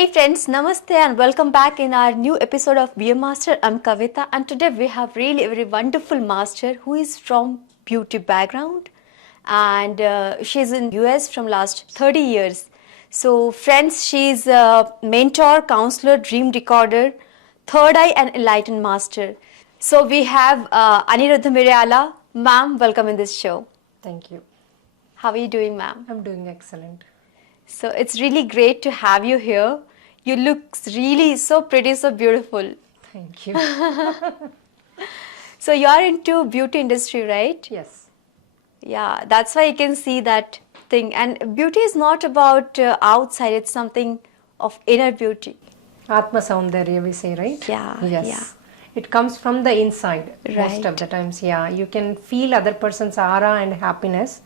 Hey friends, Namaste and welcome back in our new episode of Be a Master. I'm Kavita and today we have really a very wonderful master who is from beauty background and she's in US from last 30 years. So friends, she's a mentor, counselor, dream recorder, third eye and enlightened master. So we have Anirudha Miryala. Ma'am, welcome in this show. Thank you. How are you doing, ma'am? I'm doing excellent. So it's really great to have you here. You look really so pretty, so beautiful. Thank you. So you are into beauty industry, right? Yes. Yeah, that's why you can see that thing. And beauty is not about outside, it's something of inner beauty. Atma Saundarya we say, right? Yeah, Yes. yeah. It comes from the inside most Right. of the times. Yeah. You can feel other person's aura and happiness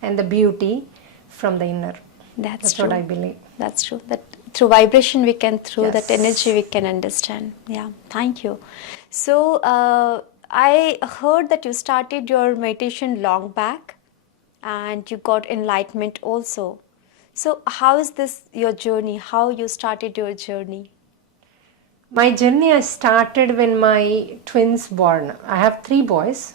and the beauty from the inner. That's what true. I believe. That's true. That through vibration we can, through that Yes. energy we can understand. Yeah, thank you. So I heard that you started your meditation long back and you got enlightenment also. So how is this your journey? How you started your journey? My journey I started when my twins born. I have 3 boys.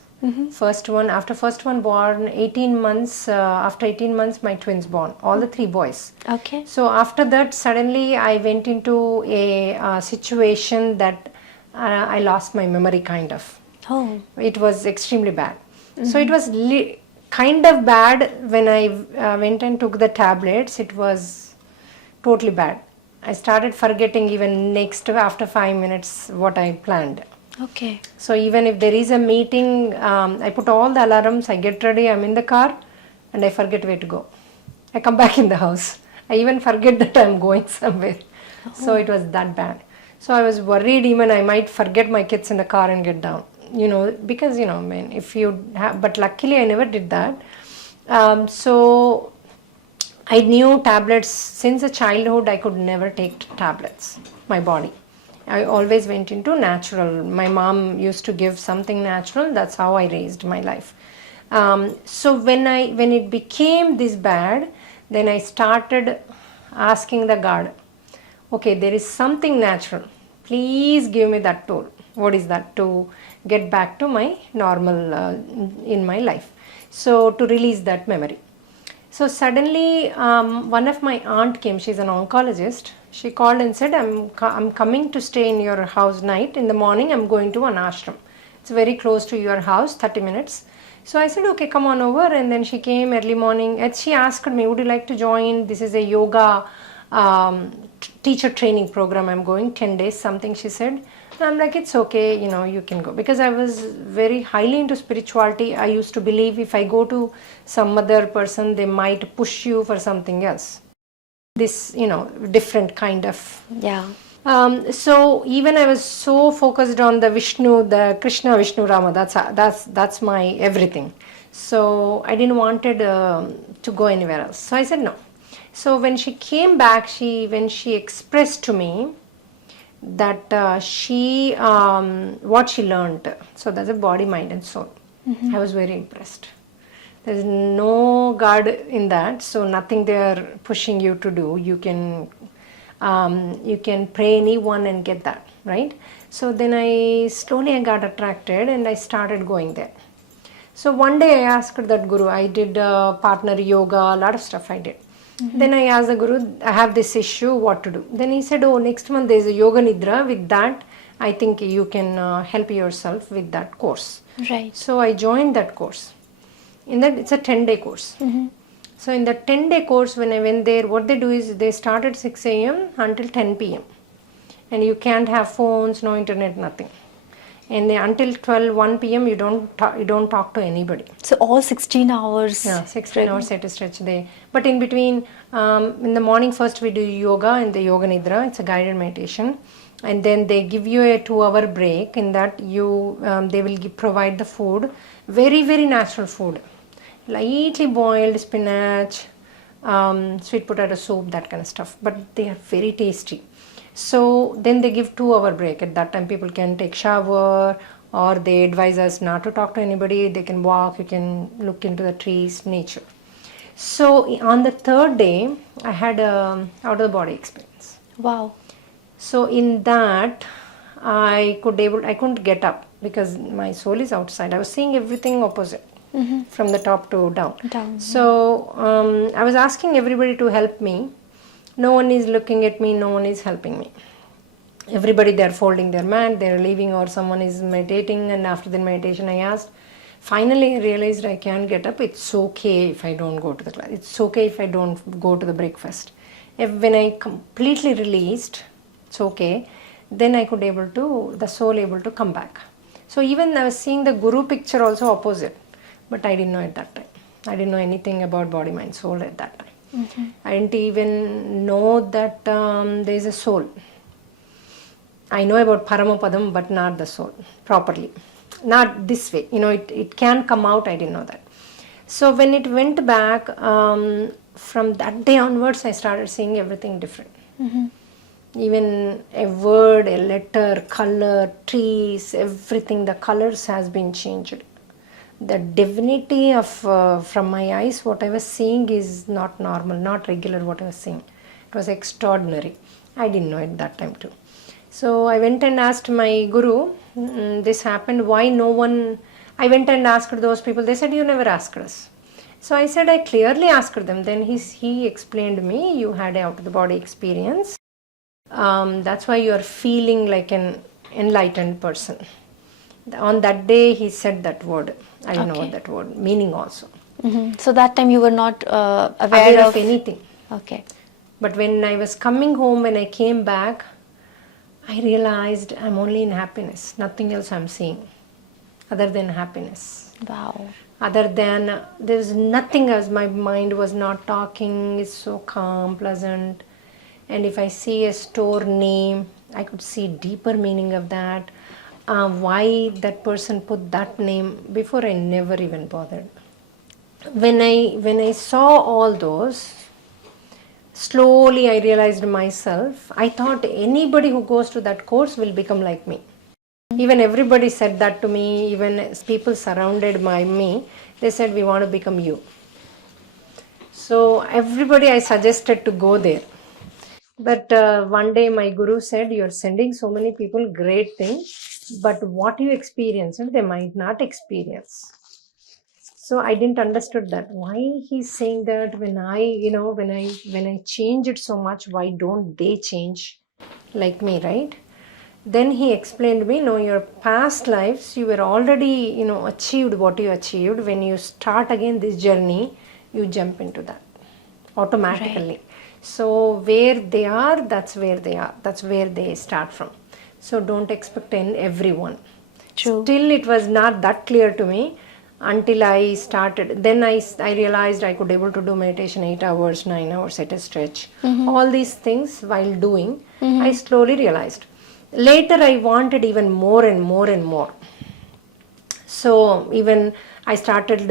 First one, after first one born, 18 months, after 18 months my twins born, all the 3 boys. Okay. So after that suddenly I went into a situation that I lost my memory kind of. Oh, It was extremely bad. So it was kind of bad when I went and took the tablets. It was totally bad. I started forgetting even next after 5 minutes what I planned. okay. So even if there is a meeting, I put all the alarms, I get ready, I'm in the car and I forget where to go. I come back in the house. I even forget that I'm going somewhere. So it was that bad. So I was worried even I might forget my kids in the car and get down. Because, I mean, if you have, but luckily I never did that. So I knew tablets since a childhood. I could never take tablets, my body. I always went into natural. My mom used to give something natural. That's how I raised my life. So when it became this bad, then I started asking the God, okay, there is something natural. Please give me that tool. What is that? To get back to my normal in my life. So to release that memory. So suddenly one of my aunt came. She's an oncologist. She called and said, I'm coming to stay in your house night. In the morning, I'm going to an ashram. It's very close to your house, 30 minutes. So I said, okay, come on over. And then she came early morning. And she asked me, would you like to join? This is a yoga teacher training program. I'm going 10 days, something she said. And I'm like, it's okay, you can go. Because I was very highly into spirituality. I used to believe if I go to some other person, they might push you for something else. This, different kind of. Yeah. So even I was so focused on the Vishnu, the Krishna, Vishnu, Rama. That's my everything. So I didn't wanted to go anywhere else. So I said no. So when she came back, when she expressed to me that what she learned. So that's a body, mind, and soul. I was very impressed. There's no God in that, so nothing they're pushing you to do. You can pray anyone and get that, right? So then I got attracted and I started going there. So one day I asked that Guru, I did partner yoga, a lot of stuff I did. Then I asked the Guru, I have this issue, what to do? Then he said, oh, next month there's a yoga nidra. With that, I think you can help yourself with that course. Right. So I joined that course. In that, it's a 10-day course. So in the 10-day course, when I went there, what they do is they start at 6 a.m. until 10 p.m. And you can't have phones, no internet, nothing. And until 1 p.m. you don't talk to anybody. So all 16 hours. Yeah, 16 hours at a stretch there. But in between, in the morning first we do yoga and the yoga nidra. It's a guided meditation. And then they give you a 2-hour break. In that they will provide the food, very, very natural food. Lightly boiled spinach, sweet potato soup, that kind of stuff. But they are very tasty. So then they give 2-hour break. At that time people can take shower, or they advise us not to talk to anybody. They can walk, you can look into the trees, nature. So on the 3rd day, I had a out of the body experience. Wow. So in that, I couldn't get up because my soul is outside. I was seeing everything opposite from the top to down. Down, So I was asking everybody to help me. No one is looking at me. No one is helping me. Everybody, they're folding their mat, they're leaving, or someone is meditating, and after the meditation I asked. Finally I realized I can't get up. It's okay if I don't go to the class. It's okay if I don't go to the breakfast. When I completely released, it's okay, then I could the soul able to come back. So even I was seeing the Guru picture also opposite, but I didn't know at that time. I didn't know anything about body, mind, soul at that time. I didn't even know that there is a soul. I know about Paramapadam, but not the soul properly. Not this way. It can come out. I didn't know that. So when it went back, from that day onwards, I started seeing everything different. Even a word, a letter, color, trees, everything, the colors has been changed. The divinity of from my eyes, what I was seeing is not normal, not regular what I was seeing. It was extraordinary. I didn't know it that time too. So I went and asked my guru, this happened, why no one, I went and asked those people, they said, you never asked us. So I said, I clearly asked them. Then he explained me, you had an out-of-the-body experience. That's why you are feeling like an enlightened person. On that day, he said that word. I don't know what that word, meaning also. So that time you were not aware of anything. Okay. But when I was coming home, when I came back, I realized I'm only in happiness. Nothing else I'm seeing other than happiness. Wow. Other than, there's nothing else. My mind was not talking. It's so calm, pleasant. And if I see a store name, I could see deeper meaning of that. Why that person put that name. Before I never even bothered. When I saw all those, slowly I realized myself, I thought anybody who goes to that course will become like me. Even everybody said that to me, even people surrounded by me, they said, we want to become you. So everybody I suggested to go there. But one day my guru said, you're sending so many people great things, but what you experience, they might not experience. So I didn't understood that. Why he's saying that when I change it so much, why don't they change like me, right? Then he explained me, no, your past lives, you were already, achieved what you achieved. When you start again this journey, you jump into that automatically. Right. So where they are, that's where they are. That's where they start from. So don't expect everyone. True. Still, it was not that clear to me until I started. Then I realized I could able to do meditation 8 hours, 9 hours at a stretch. All these things while doing, I slowly realized. Later, I wanted even more and more and more. So even I started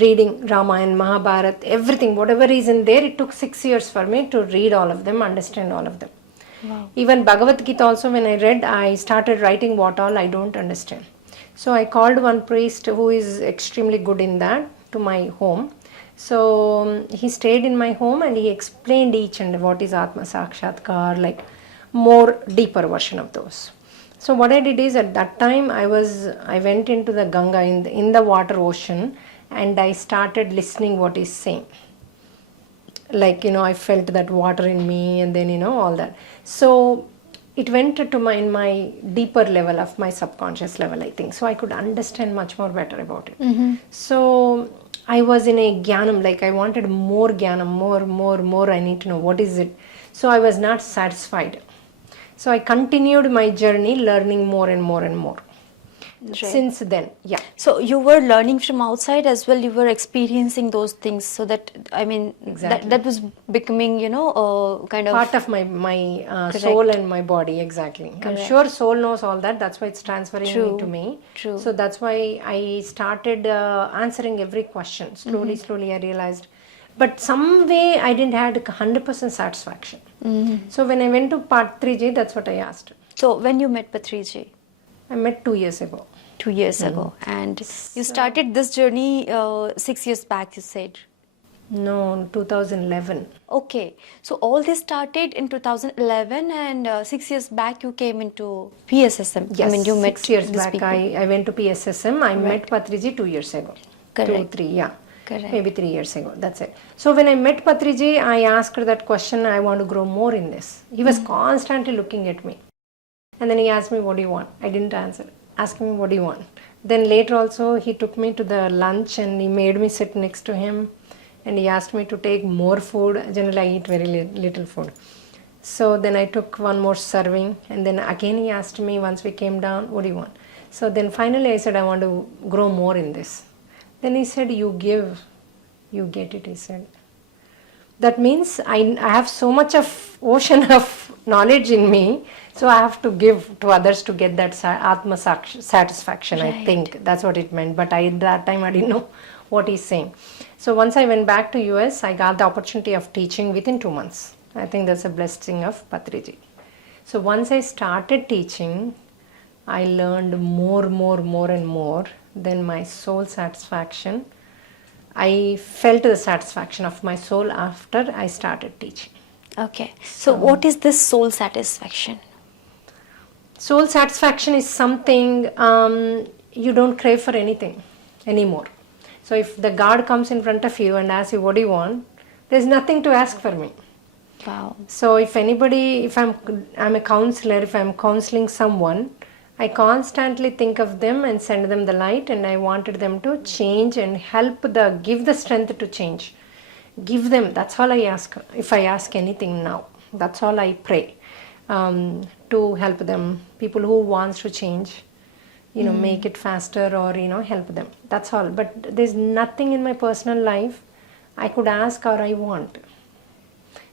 reading Ramayana, Mahabharata, everything, whatever is in there. It took 6 years for me to read all of them, understand all of them. Wow. Even Bhagavad Gita also, when I read, I started writing what all I don't understand. So I called one priest who is extremely good in that to my home. So he stayed in my home and he explained each and what is Atma Sakshatkar, like more deeper version of those. So what I did is at that time I went into the Ganga in the water ocean and I started listening what he's saying. Like, I felt that water in me and then, all that. So it went to my deeper level of my subconscious level, I think. So I could understand much more better about it. So I was in a jnanam, like I wanted more jnanam, more, I need to know what is it. So I was not satisfied. So I continued my journey learning more and more and more. Right. Since then, yeah. So you were learning from outside as well, you were experiencing those things, so that, exactly. that was becoming, kind of part of my soul and my body, exactly. Correct. I'm sure soul knows all that, that's why it's transferring to me. True. So that's why I started answering every question. Slowly I realized. But some way I didn't have 100% satisfaction. So when I went to Patriji, that's what I asked. So when you met Patriji? I met 2 years ago. 2 years ago. And you started this journey 6 years back, you said? No, 2011. Okay, so all this started in 2011, and 6 years back you came into PSSM. Yes, I mean, you met 6 years these back people. I went to PSSM. I met Right. Patriji 2 years ago. Correct. 2, 3, yeah. Correct. Maybe 3 years ago. That's it. So when I met Patriji, I asked her that question, I want to grow more in this. He was constantly looking at me. And then he asked me, what do you want? I didn't answer. Ask me, what do you want? Then later also, he took me to the lunch and he made me sit next to him. And he asked me to take more food. Generally, I eat very little food. So then I took one more serving. And then again, he asked me once we came down, what do you want? So then finally, I said, I want to grow more in this. Then he said, you give, you get it, he said. That means I have so much of ocean of knowledge in me, so I have to give to others to get that Atma satisfaction. Right. I think that's what it meant. But at that time I didn't know what he's saying. So once I went back to US, I got the opportunity of teaching within 2 months. I think that's a blessing of Patriji. So once I started teaching, I learned more and more. Then my soul satisfaction. I felt the satisfaction of my soul after I started teaching. Okay, so what is this soul satisfaction? Soul satisfaction is something you don't crave for anything anymore. So if the God comes in front of you and asks you, what do you want? There's nothing to ask for me. Wow. So if I'm a counselor, if I'm counseling someone, I constantly think of them and send them the light, and I wanted them to change and give the strength to change. Give them, that's all I ask. If I ask anything now, that's all I pray, to help them. People who wants to change, make it faster or, help them. That's all. But there's nothing in my personal life I could ask or I want.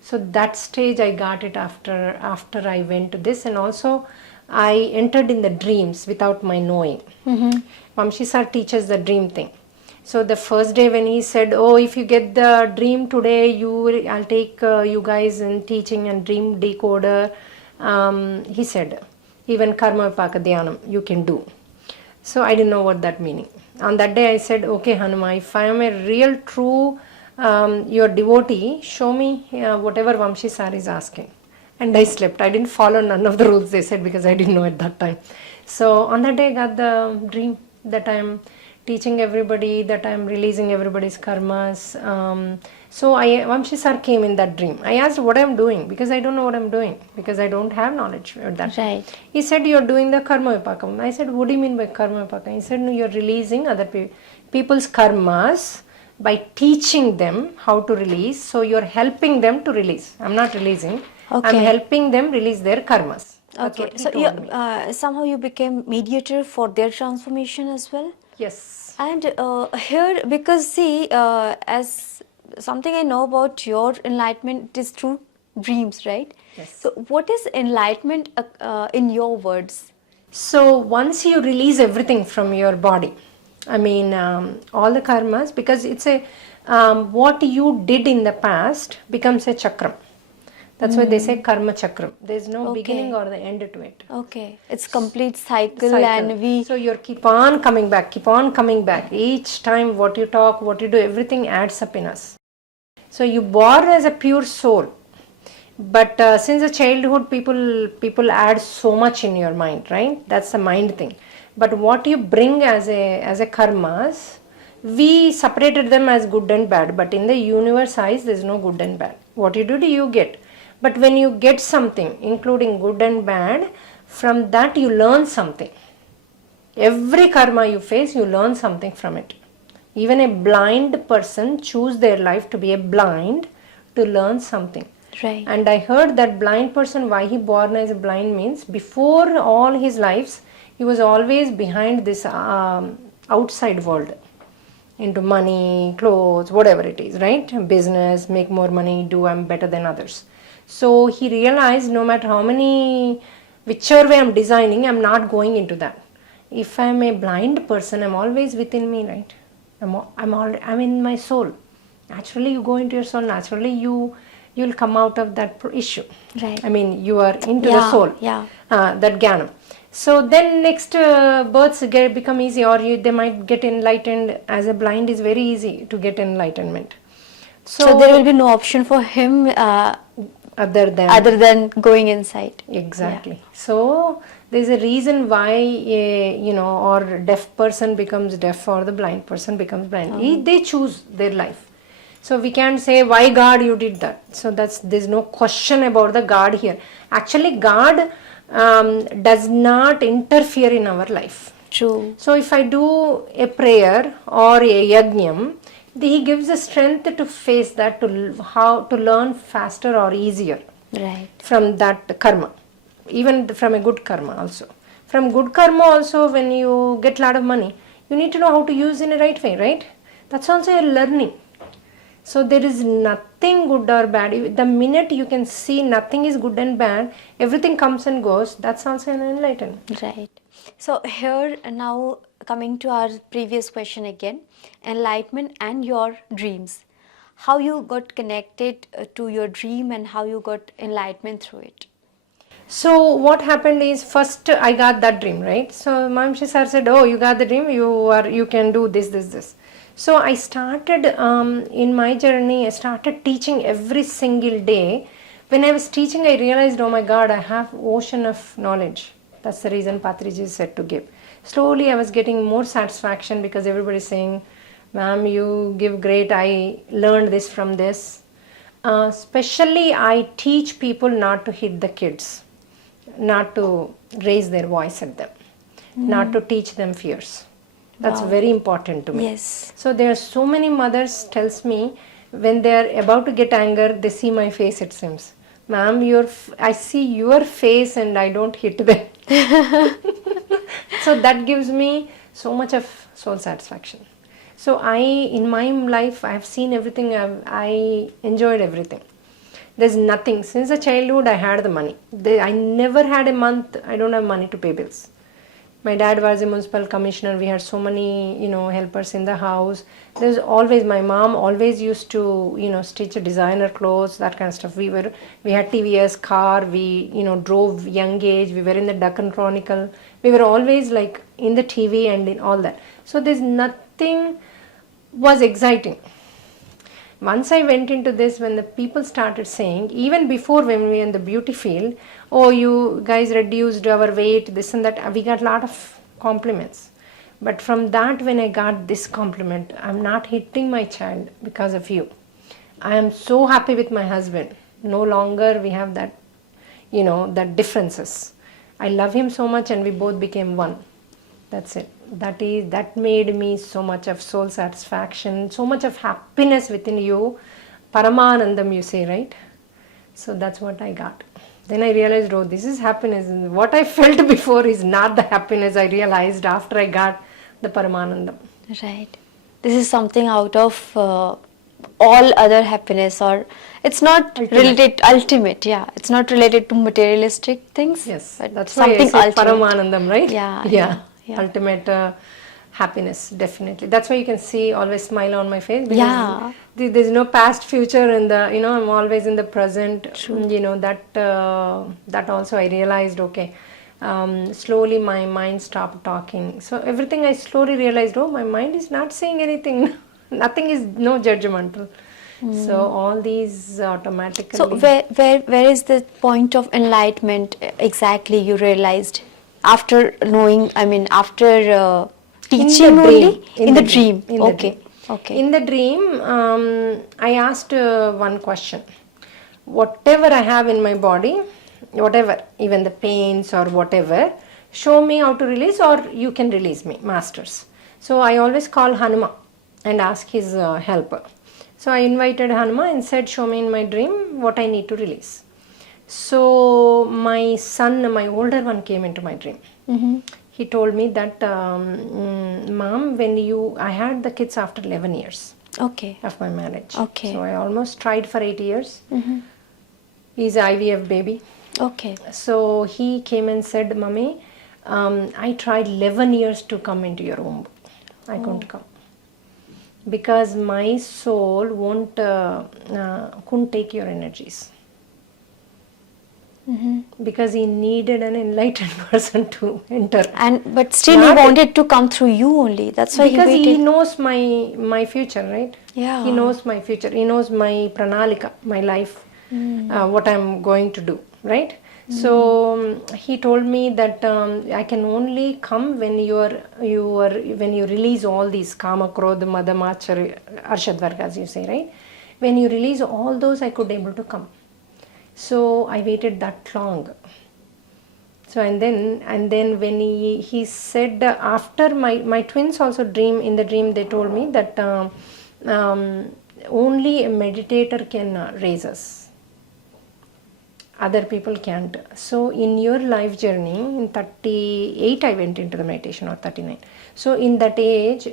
So that stage I got it after I went to this, and also I entered in the dreams without my knowing. Vamshi sir teaches the dream thing. So the first day when he said, oh, if you get the dream today, I'll take you guys in teaching and dream decoder. He said, even karma vipaka dhyanam you can do. So I didn't know what that meaning. On that day I said, okay Hanuma, if I am a real true your devotee, show me whatever Vamshi sir is asking. And I slept. I didn't follow none of the rules they said because I didn't know at that time. So on that day I got the dream that I'm teaching everybody, that I'm releasing everybody's karmas. Vamshi sir came in that dream. I asked what I'm doing because I don't know what I'm doing because I don't have knowledge at that time. Right. He said, you're doing the karma vipaka. I said, what do you mean by karma vipaka? He said, no, you're releasing other people's karmas by teaching them how to release. So you're helping them to release. I'm not releasing. Okay. I'm helping them release their karmas. That's Okay, what he so told me. somehow you became mediator for their transformation as well. Yes. And here, because see, as something I know about your enlightenment is through dreams, right? Yes. So what is enlightenment in your words? So once you release everything from your body, I mean all the karmas, because it's what you did in the past becomes a chakram. That's why they say karma chakram. There's no beginning or the end to it. Okay, it's complete cycle. And so you keep on coming back. Each time what you talk, what you do, everything adds up in us. So you born as a pure soul, but since the childhood, people add so much in your mind, right? That's the mind thing. But what you bring as a karmas, we separated them as good and bad. But in the universe eyes, there's no good and bad. What you do, you get. But when you get something, including good and bad, from that you learn something. Every karma you face, you learn something from it. Even a blind person choose their life to be a blind to learn something. Right. And I heard that blind person, why he born as a blind means, before all his lives, he was always behind this outside world. Into money, clothes, whatever it is, right? Business, make more money, I'm better than others. So he realized no matter whichever way I'm designing, I'm not going into that. If I'm a blind person, I'm always within me, right? I'm in my soul. Naturally, you go into your soul. Naturally, you'll come out of that issue. Right. I mean, you are into the soul. Yeah. That jnana. So then next births become easy, or they might get enlightened. As a blind is very easy to get enlightenment. So there will be no option for him other than going inside. Exactly. So there's a reason why or deaf person becomes deaf or the blind person becomes blind. They choose their life. So we can't say why God you did that. So there's no question about the God here. Actually, God does not interfere in our life. True. So if I do a prayer or a yajnam, he gives the strength to face that, how to learn faster or easier. Right. From that karma, even from a good karma also. From good karma also, when you get a lot of money, you need to know how to use in a right way, right? That's also a learning. So there is nothing good or bad. The minute you can see nothing is good and bad, everything comes and goes, that's also an enlightenment. Right. So here now coming to our previous question again, enlightenment and your dreams. How you got connected to your dream and how you got enlightenment through it? So what happened is, first I got that dream, right? So Mamshi sir said, oh, you got the dream, you can do this. So I started in my journey, I started teaching every single day. When I was teaching, I realized, oh my God, I have ocean of knowledge. That's the reason Patriji said to give. Slowly I was getting more satisfaction because everybody is saying, ma'am, you give great, I learned this from this. Especially I teach people not to hit the kids, not to raise their voice at them, not to teach them fears. That's very important to me. Yes. So there are so many mothers tells me when they are about to get anger, they see my face, it seems. Ma'am, I see your face and I don't hit them. So that gives me so much of soul satisfaction. So in my life, I have seen everything. I enjoyed everything. There's nothing. Since a childhood, I had the money. I never had a month I don't have money to pay bills. My dad was a municipal commissioner. We had so many, helpers in the house. There's always, my mom always used to, stitch designer clothes, that kind of stuff. We had TVS car. We, drove young age. We were in the Deccan Chronicle. We were always like in the TV and in all that. So there's nothing was exciting. Once I went into this, when the people started saying, even before when we were in the beauty field, oh, you guys reduced our weight, this and that, we got a lot of compliments. But from that, when I got this compliment, I'm not hitting my child because of you. I am so happy with my husband. No longer we have that, that differences. I love him so much and we both became one. That's it. That made me so much of soul satisfaction, so much of happiness within you. Paramanandam, you say, right? So that's what I got. Then I realized, oh, this is happiness. And what I felt before is not the happiness I realized after I got the Paramanandam. Right. This is something out of all other happiness, or it's not related ultimate. Yeah, it's not related to materialistic things. Yes, but that's something why I say ultimate. Paramanandam, right? Yeah. Ultimate happiness, definitely. That's why you can see always smile on my face, because there's no past, future in the, I'm always in the present. True. That also I realized, okay, slowly my mind stopped talking. So everything I slowly realized, oh, my mind is not saying anything. Nothing is no judgmental. So all these automatically. So where is the point of enlightenment exactly you realized? After knowing, after teaching only? In the dream. Okay. In the dream, I asked one question. Whatever I have in my body, whatever, even the pains or whatever, show me how to release, or you can release me, masters. So I always call Hanuma and ask his help. So I invited Hanuma and said, show me in my dream what I need to release. So my son, my older one, came into my dream. He told me that, Mom, I had the kids after 11 years of my marriage. Okay. So I almost tried for 8 years. He's an IVF baby. Okay. So he came and said, Mommy, I tried 11 years to come into your womb. I couldn't come. Because my soul couldn't take your energies. because he needed an enlightened person to enter. But still he wanted to come through you only. That's why Because he he waited. knows my future, right? Yeah. He knows my future. He knows my pranalika, my life, what I'm going to do, right? So he told me that I can only come when when you release all these kama, krodha, mada, machar, arshad vargas, you say, right? When you release all those, I could able to come. So I waited that long. So and then when he said after my twins also in the dream they told me that only a meditator can raise us. Other people can't. So in your life journey, in 38 I went into the meditation, or 39. So in that age,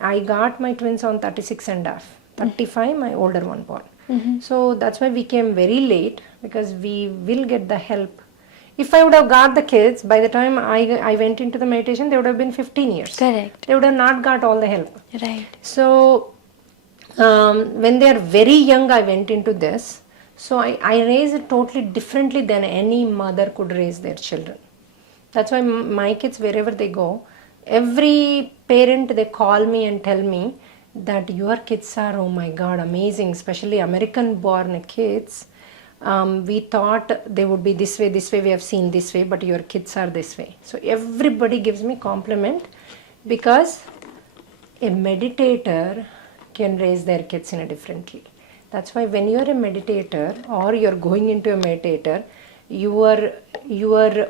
I got my twins on 36 and a half. 35 my older one born. So that's why we came very late, because we will get the help. If I would have got the kids, by the time I went into the meditation, they would have been 15 years. Correct. They would have not got all the help. Right. So when they are very young, I went into this. So I raised it totally differently than any mother could raise their children. That's why my kids, wherever they go, every parent, they call me and tell me that your kids are, oh my God, amazing, especially American born kids. We thought they would be this way, we have seen this way, but your kids are this way. So everybody gives me compliment, because a meditator can raise their kids in a differently. That's why when you are a meditator or you are going into a meditator, your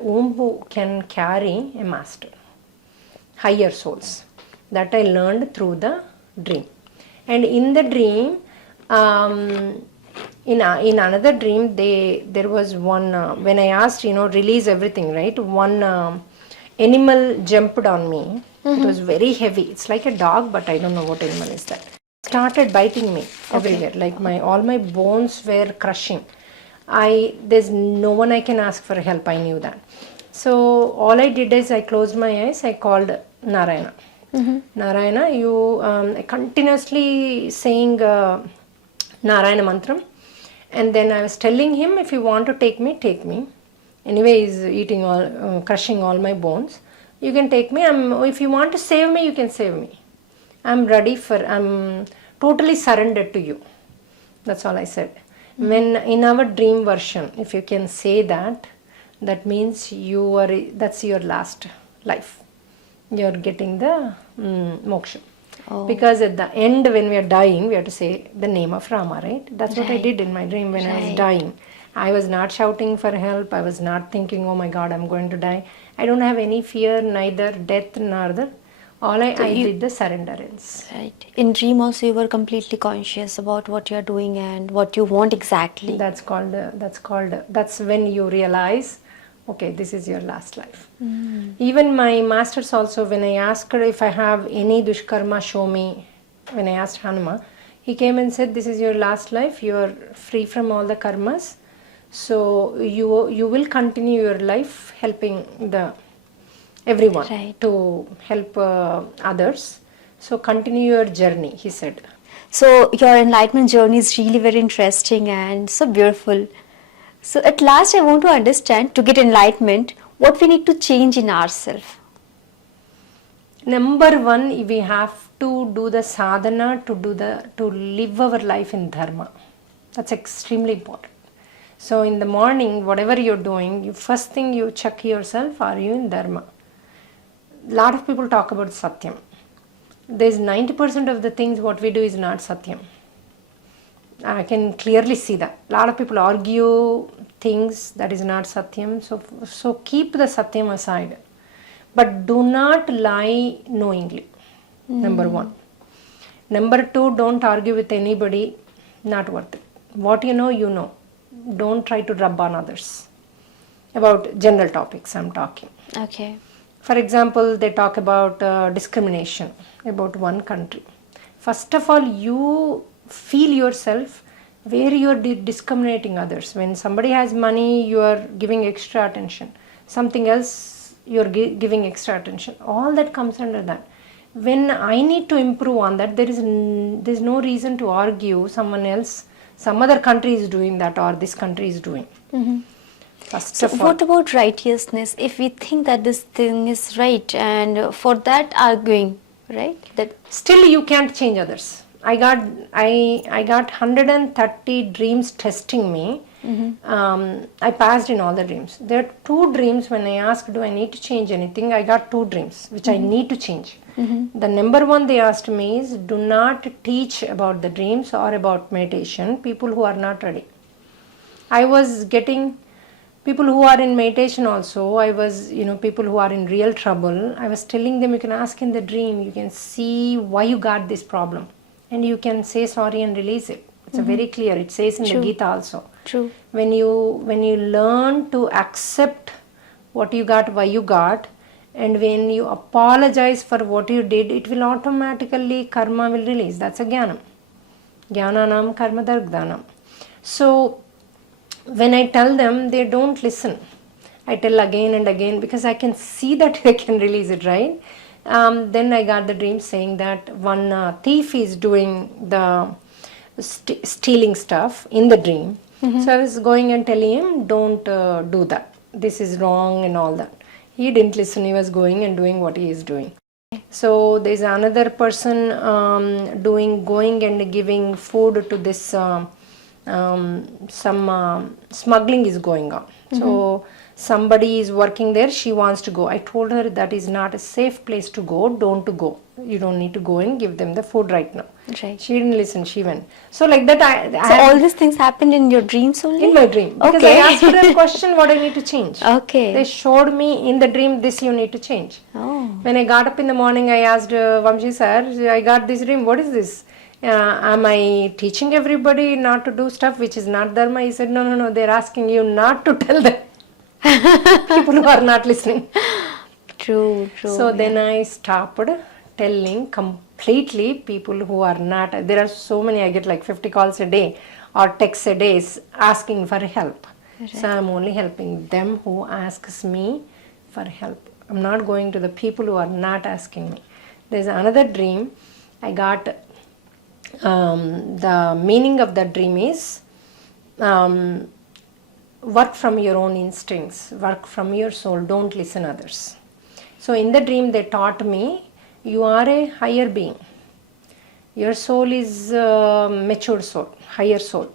womb can carry a master, higher souls. That I learned through the dream. And in the dream, in another dream, there was one, when I asked, release everything, right? One animal jumped on me. It was very heavy. It's like a dog, but I don't know what animal is that. Started biting me everywhere. Like all my bones were crushing. There's no one I can ask for help. I knew that. So all I did is I closed my eyes. I called Narayana. Narayana, you continuously saying Narayana mantram. And then I was telling him, if you want to take me, take me. Anyway, he's eating crushing all my bones. You can take me. If you want to save me, you can save me. I'm totally surrendered to you. That's all I said. When in our dream version, if you can say that, that means that's your last life. You're getting the moksha. Oh. Because at the end, when we are dying, we have to say the name of Rama, right? That's what I did in my dream when I was dying. I was not shouting for help. I was not thinking, oh my God, I'm going to die. I don't have any fear, neither death nor the. All I did the surrenderance. Right. In dream also you were completely conscious about what you are doing and what you want exactly. That's when you realize, okay, this is your last life. Even my masters also, when I asked her if I have any dushkarma, show me. When I asked Hanuma, he came and said, this is your last life. You are free from all the karmas. So you will continue your life helping everyone to help others. So continue your journey, he said. So your enlightenment journey is really very interesting and so beautiful. So at last I want to understand, to get enlightenment, what we need to change in ourselves. Number one, we have to do the sadhana to live our life in dharma. That's extremely important. So in the morning, whatever you're doing, first thing you check yourself, are you in dharma? A lot of people talk about satyam. There's 90% of the things what we do is not satyam. I can clearly see that. A lot of people argue things that is not satyam. So keep the satyam aside. But do not lie knowingly. Number one. Number two, don't argue with anybody. Not worth it. What you know. Don't try to rub on others. About general topics I'm talking. Okay. For example, they talk about discrimination about one country. First of all, you feel yourself where you are discriminating others. When somebody has money, you are giving extra attention. Something else, you are giving extra attention. All that comes under that. When I need to improve on that, there's no reason to argue someone else, some other country is doing that or this country is doing. First So of all. what about righteousness? If we think that this thing is right and for that arguing, right? That Still you can't change others. I got 130 dreams testing me. I passed in all the dreams. There are 2 dreams when I asked, do I need to change anything? I got 2 dreams which I need to change. The number 1 they asked me is, do not teach about the dreams or about meditation people who are not ready. I was getting people who are in meditation also. I was, people who are in real trouble. I was telling them, you can ask in the dream, you can see why you got this problem, and you can say sorry and release it. It's a very clear. It says in the Gita also. true. When you learn to accept what you got, why you got, and when you apologize for what you did, it will automatically, karma will release. That's a jnanam. Jnananam karma dargdanam. So when I tell them, they don't listen. I tell again and again because I can see that they can release it, right? Then I got the dream saying that one thief is doing the stealing stuff in the dream. So I was going and telling him, don't do that. This is wrong and all that. He didn't listen. He was going and doing what he is doing. So there's another person going and giving food to this. Some smuggling is going on. So somebody is working there. She wants to go. I told her that is not a safe place to go. Don't go. You don't need to go and give them the food right now. Right. She didn't listen. She went. So like that, So all these things happened in your dreams only? in my dream. Because Okay. I asked her a question, what I need to change. Okay. They showed me in the dream, this you need to change. Oh. When I got up in the morning, I asked Vamshi sir, I got this dream. What is this? Am I teaching everybody not to do stuff which is not dharma? He said, no. They're asking you not to tell them. People who are not listening. True. So then I stopped telling completely people who are not. There are so many. I get like 50 calls a day or texts a day asking for help. So I'm only helping them who asks me for help. I'm not going to the people who are not asking me. There's another dream. I got the meaning of that dream is work from your own instincts, work from your soul, don't listen others. So in the dream they taught me, you are a higher being. Your soul is a mature soul, higher soul.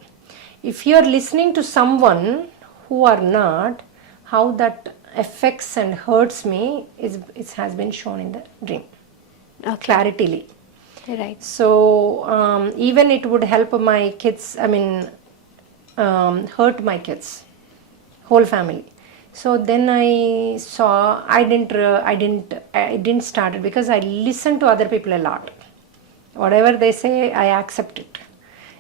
If you are listening to someone who are not, how that affects and hurts me, it has been shown in the dream. Okay. Claritily. Right. So even it would help my kids, hurt my kids, whole family. So then I saw, I didn't start it because I listen to other people a lot. Whatever they say, I accept it.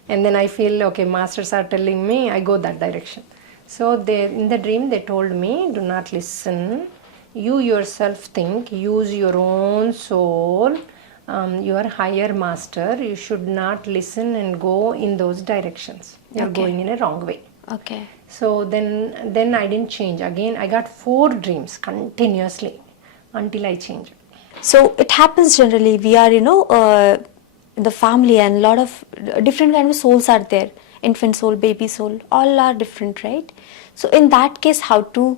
And then I feel, okay, masters are telling me, I go that direction. So in the dream, they told me, do not listen. You yourself think, use your own soul. You are higher master. You should not listen and go in those directions. You are going in a wrong way. Okay. So then I didn't change. Again, I got 4 dreams continuously until I changed. So it happens generally. We are, in the family, and a lot of different kind of souls are there. Infant soul, baby soul, all are different, right? So in that case, how to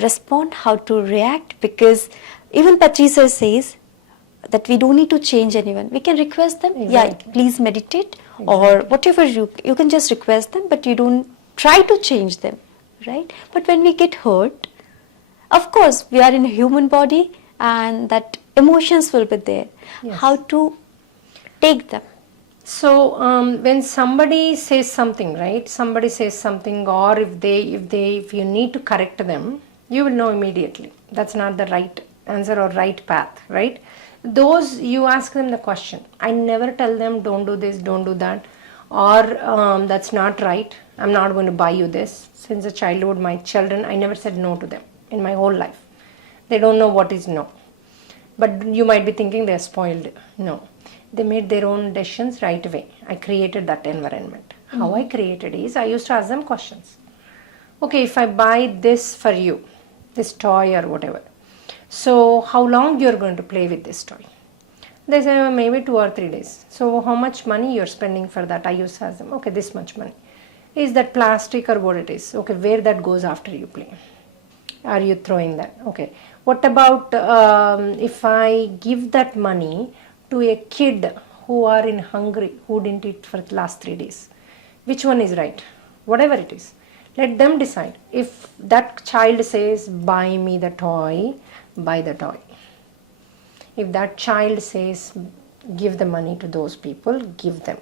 respond, how to react? Because even Patriji says that we don't need to change anyone. We can request them, yeah, please meditate, or whatever you can just request them, but you don't try to change them, right? But when we get hurt, of course, we are in a human body and that emotions will be there. Yes. How to take them? So when somebody says something, right? Somebody says something, or if you need to correct them, you will know immediately. That's not the right answer or right path, right? Those you ask them the question. I never tell them don't do this, don't do that, or that's not right. I'm not going to buy you this. Since a childhood, my children, I never said no to them in my whole life. They don't know what is no. But you might be thinking they're spoiled. No. They made their own decisions right away. I created that environment. How I created is, I used to ask them questions. Okay, if I buy this for you, this toy or whatever, so how long you're going to play with this toy? They say maybe 2 or 3 days. So how much money you're spending for that? I used to ask them, okay, this much money. is that plastic or what it is? Okay, where that goes after you play? Are you throwing that? Okay. What about if I give that money to a kid who are in hungry, who didn't eat for the last 3 days? Which one is right? Whatever it is. Let them decide. If that child says, buy me the toy, buy the toy. If that child says, give the money to those people, give them.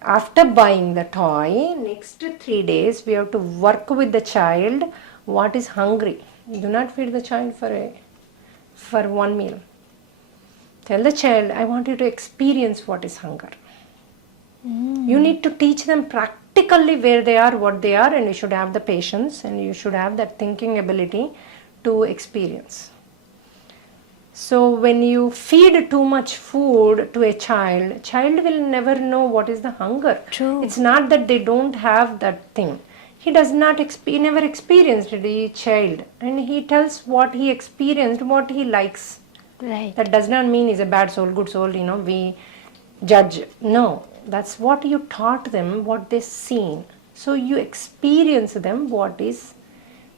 After buying the toy, next 3 days, we have to work with the child what is hungry. Do not feed the child for one meal. Tell the child, I want you to experience what is hunger. You need to teach them practically where they are, what they are, and you should have the patience and you should have that thinking ability to experience. So when you feed too much food to a child will never know what is the hunger. True. It's not that they don't have that thing. He does not never experienced it, a child, and he tells what he experienced, what he likes. Right. That does not mean he's a bad soul, good soul, we judge. No, that's what you taught them, what they've seen. So you experience them what is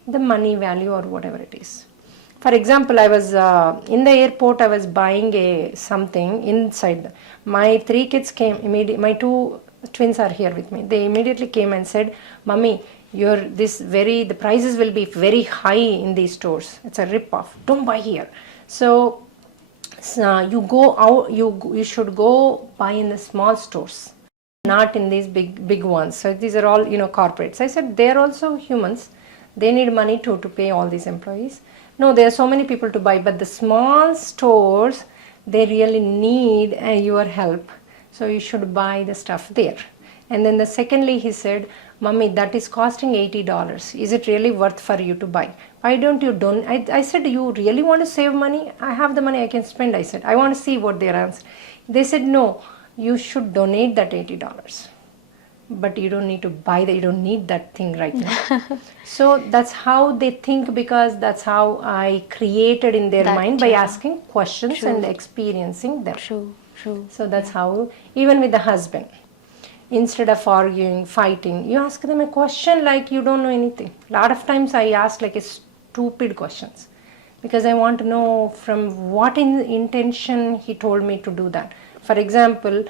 the money value or whatever it is. For example, I was in the airport, I was buying something inside. My 3 kids came immediately, my 2 twins are here with me. They immediately came and said, Mummy, the prices will be very high in these stores. It's a rip-off. Don't buy here. So you go out, you should go buy in the small stores, not in these big ones. So these are all, corporates. I said, they're also humans. They need money too to pay all these employees. No, there are so many people to buy, but the small stores, they really need your help. So you should buy the stuff there. And then secondly, he said, Mummy, that is costing $80. Is it really worth for you to buy? Why don't you donate? I said, you really want to save money? I have the money I can spend. I said, I want to see what their answer. They said, no, you should donate that $80. But you don't need to buy that, you don't need that thing right now. So that's how they think, because that's how I created in their mind by asking questions and experiencing them. True. So that's how, even with the husband, instead of arguing, fighting, you ask them a question like you don't know anything. A lot of times I ask like a stupid questions because I want to know from what intention he told me to do that. For example,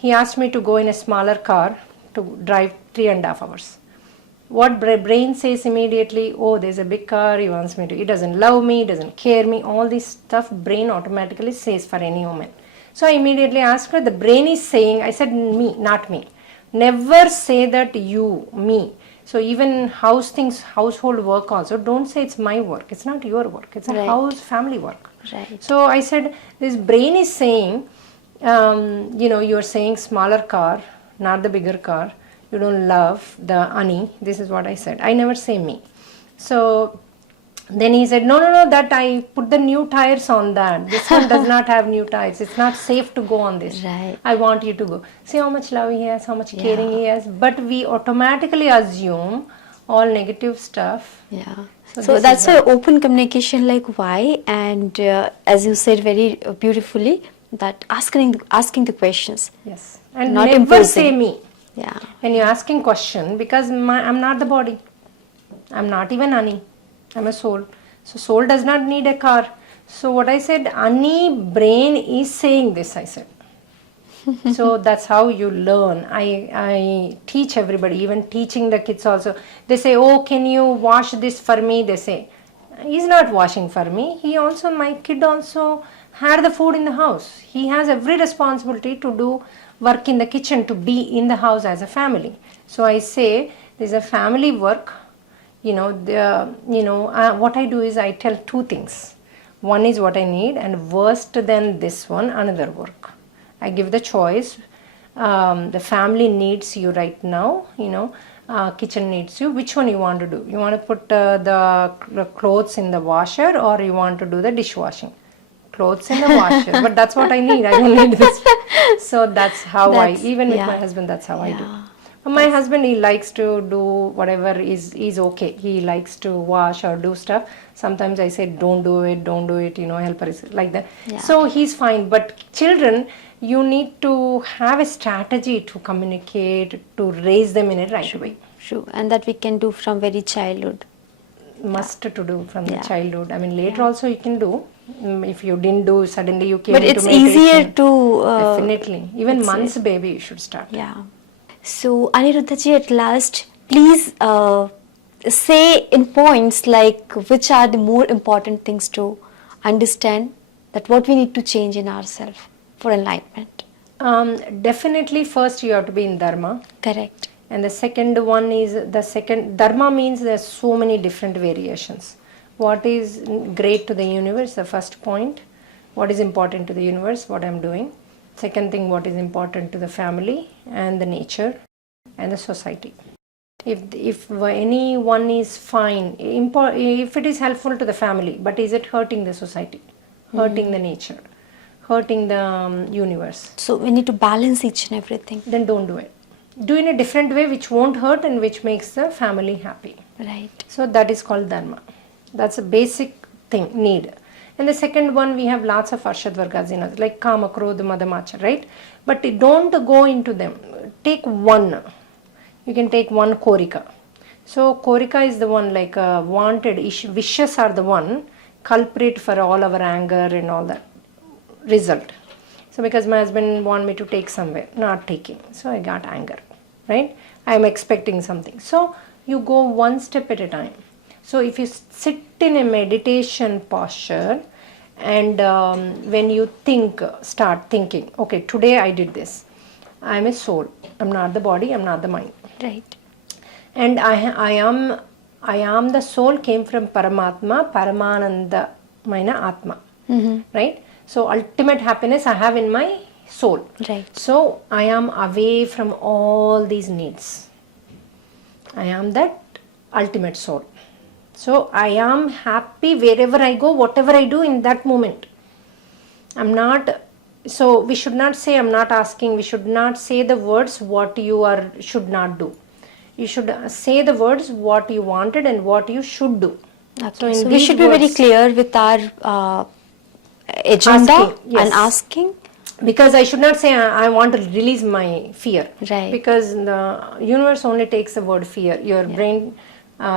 he asked me to go in a smaller car to drive 3.5 hours. What brain says immediately, oh, there's a big car, he wants me to, he doesn't love me, doesn't care me, all this stuff brain automatically says for any woman. So I immediately asked her, the brain is saying, I said me, not me. Never say that you, me. So even household work also, don't say it's my work, it's not your work, it's a family work. Right. So I said, this brain is saying, you're saying smaller car, not the bigger car. You don't love the Ani. This is what I said. I never say me. So then he said, no, that I put the new tires on that. This one does not have new tires. It's not safe to go on this. Right. I want you to go. See how much love he has, how much caring he has. But we automatically assume all negative stuff. Yeah. So that's an open communication, like why, and as you said very beautifully, that asking the questions. Yes. And not never imposing. say me. Yeah. When you're asking question, because I'm not the body. I'm not even Ani. I'm a soul. So soul does not need a car. So what I said, Ani brain is saying this, I said. So that's how you learn. I teach everybody, even teaching the kids also. They say, oh, can you wash this for me? They say, he's not washing for me. My kid also had the food in the house. He has every responsibility to do work in the kitchen, to be in the house as a family. So I say, there's a family work. What I do is I tell 2 things. One is what I need, and worse than this one, another work. I give the choice. The family needs you right now, kitchen needs you. Which one you want to do? You want to put the clothes in the washer, or you want to do the dishwashing? Clothes in the washer. But that's what I need. I don't need this. So that's how even with my husband, that's how I do. My husband, he likes to do whatever is okay. He likes to wash or do stuff. Sometimes I say, don't do it, help her, like that. Yeah. So he's fine. But children, you need to have a strategy to communicate, to raise them in a right way. True, and that we can do from very childhood. Must to do from the Yeah. childhood. I mean, later also you can do. If you didn't do, suddenly you came But into it's meditation. easier to... Definitely. Even months baby, you should start. Yeah. So, Anirudha ji, at last, please say in points like which are the more important things to understand that what we need to change in ourselves for enlightenment. Definitely, first you have to be in Dharma. Correct. And the second one is, Dharma means there's so many different variations. What is great to the universe, the first point. What is important to the universe, what I'm doing. Second thing, what is important to the family and the nature and the society. If any one is fine, if it is helpful to the family, but is it hurting the society, hurting the nature, hurting the universe? So, we need to balance each and everything. Then don't do it. Do in a different way which won't hurt and which makes the family happy. Right. So that is called Dharma. That's a basic thing, need. And the second one, we have lots of Arshadvargas in us, like Kama, Krodha, Madamacha, right? But don't go into them. Take one. You can take one Korika. So Korika is the one like wanted, wishes are the one culprit for all our anger and all that result. So because my husband wanted me to take somewhere, not taking. So I got anger, right? I am expecting something. So you go one step at a time. So if you sit in a meditation posture and when you start thinking, okay, today I did this. I am a soul. I'm not the body. I'm not the mind. Right. And I am the soul, came from Paramatma, Paramananda, Maina Atma, right? So ultimate happiness I have in my soul. Right. So I am away from all these needs. I am that ultimate soul. So I am happy wherever I go, whatever I do in that moment. I'm not, so we should not say I'm not asking, we should not say the words what you should not do. You should say the words what you wanted and what you should do. Okay. So we should be very clear with our agenda Asking, yes. and asking. Because I should not say I want to release my fear. Right. Because the universe only takes the word fear. Your brain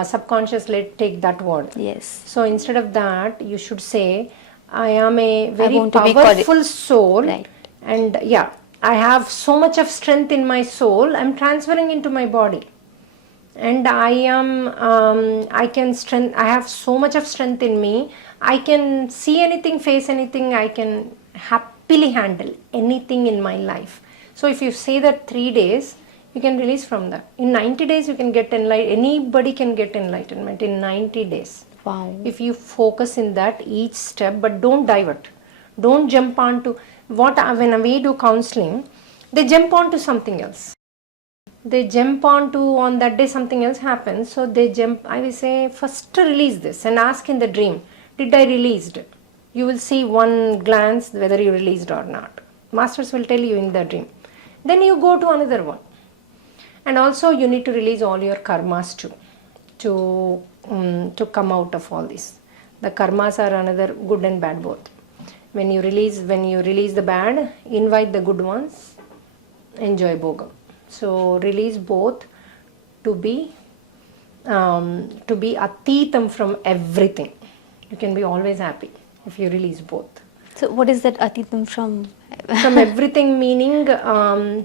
subconscious take that word. Yes. So instead of that, you should say, I am a very to be powerful soul. Right. And yeah, I have so much of strength in my soul. I'm transferring into my body. And I have so much of strength in me. I can see anything, face anything. I can happily handle anything in my life. So if you say that 3 days, you can release from that. In 90 days, you can get enlightenment. Anybody can get enlightenment in 90 days. Wow. If you focus in that each step, but don't divert. Don't jump on to when we do counseling, they jump on to something else. They jump on that day something else happens. So they jump, I will say, first release this and ask in the dream, did I released? You will see one glance whether you released or not. Masters will tell you in the dream. Then you go to another one. And also you need to release all your karmas too, to come out of all this. The karmas are another good and bad both. When you release the bad, invite the good ones, enjoy bhoga. So release both to be atitam from everything. You can be always happy if you release both. So what is that atitam from? From everything, meaning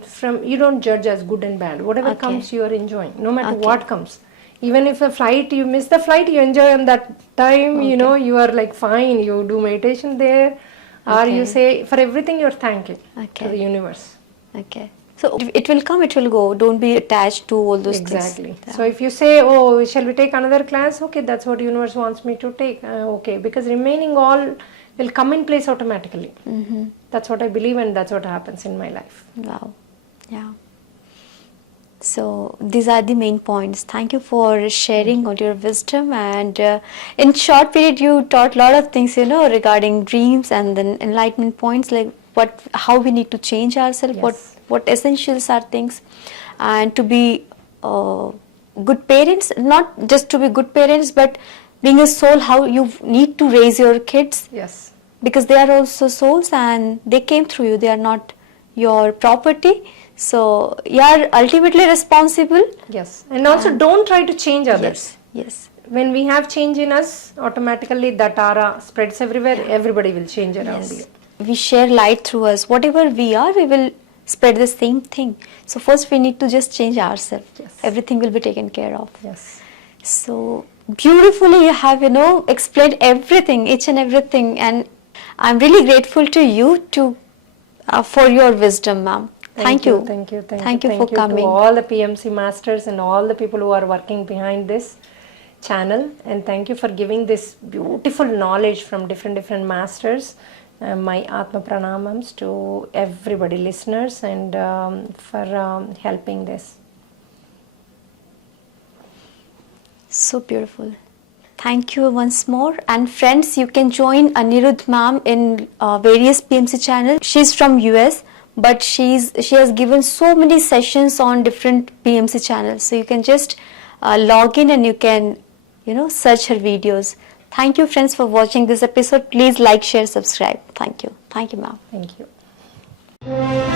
from you don't judge as good and bad. Whatever comes, you are enjoying, no matter what comes. Even if you miss the flight, you enjoy on that time. You know, you are like fine. You do meditation there, or you say for everything you are thanking to the universe. Okay. So it will come, it will go. Don't be attached to all those things. Exactly. So if you say, oh, shall we take another class? Okay, that's what universe wants me to take. Okay, because remaining all will come in place automatically. Mm-hmm. That's what I believe, and that's what happens in my life. Wow. Yeah. So these are the main points. Thank you for sharing all your wisdom, and in short period you taught a lot of things, regarding dreams and then enlightenment points, like how we need to change ourselves, what essentials are things. and to be good parents, not just to be good parents, but being a soul, how you need to raise your kids. Yes. Because they are also souls and they came through you, they are not your property. So you are ultimately responsible. Yes. And also don't try to change others. Yes. When we have change in us, automatically that aura spreads everywhere, everybody will change around you. We share light through us. Whatever we are, we will spread the same thing. So first we need to just change ourselves. Yes. Everything will be taken care of. Yes. So beautifully you have, explained everything, each and everything, and I'm really grateful to you for your wisdom, ma'am. Thank you. Thank you for coming. To all the PMC masters and all the people who are working behind this channel, and thank you for giving this beautiful knowledge from different masters. My Atma Pranamams to everybody, listeners, and for helping this. So beautiful. Thank you once more. And friends, you can join Anirudha ma'am in various PMC channels. She's from US, but she has given so many sessions on different PMC channels. So you can just log in and you can search her videos. Thank you friends for watching this episode. Please like, share, subscribe. Thank you. Thank you, ma'am. Thank you.